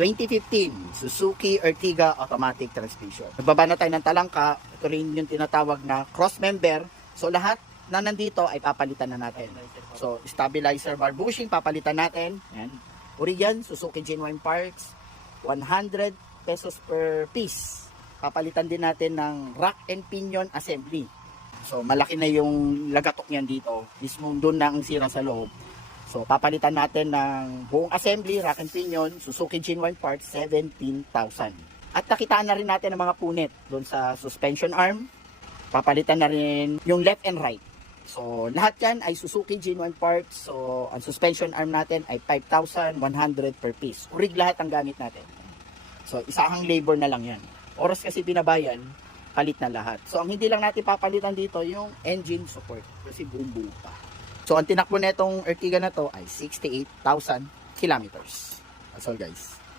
2015 Suzuki Ertiga automatic transmission. Nagbaba na tayo ng talangka. Ito rin yung tinatawag na cross member. So lahat na nandito ay papalitan na natin. So stabilizer bar bushing papalitan natin. Yan. Origan Suzuki genuine parts, 100 pesos per piece. Papalitan din natin ng rack and pinion assembly. So malaki na yung lagatok niyan dito. Mismo doon na ang sira sa loob. So, papalitan natin ng buong assembly, rack and pinion, Suzuki genuine parts, 17,000. At nakitaan na rin natin ang mga punit doon sa suspension arm. Papalitan na rin yung left and right. So, lahat yan ay Suzuki genuine parts. So, ang suspension arm natin ay 5,100 per piece. Urig lahat ang gamit natin. So, isahang labor na lang yan. Oras kasi binabayan, palit na lahat. So, ang hindi lang natin papalitan dito, yung engine support. Kasi buong-buo pa. So, ang tinakbo na itong Ertiga na to ay 68,000 kilometers. That's all guys.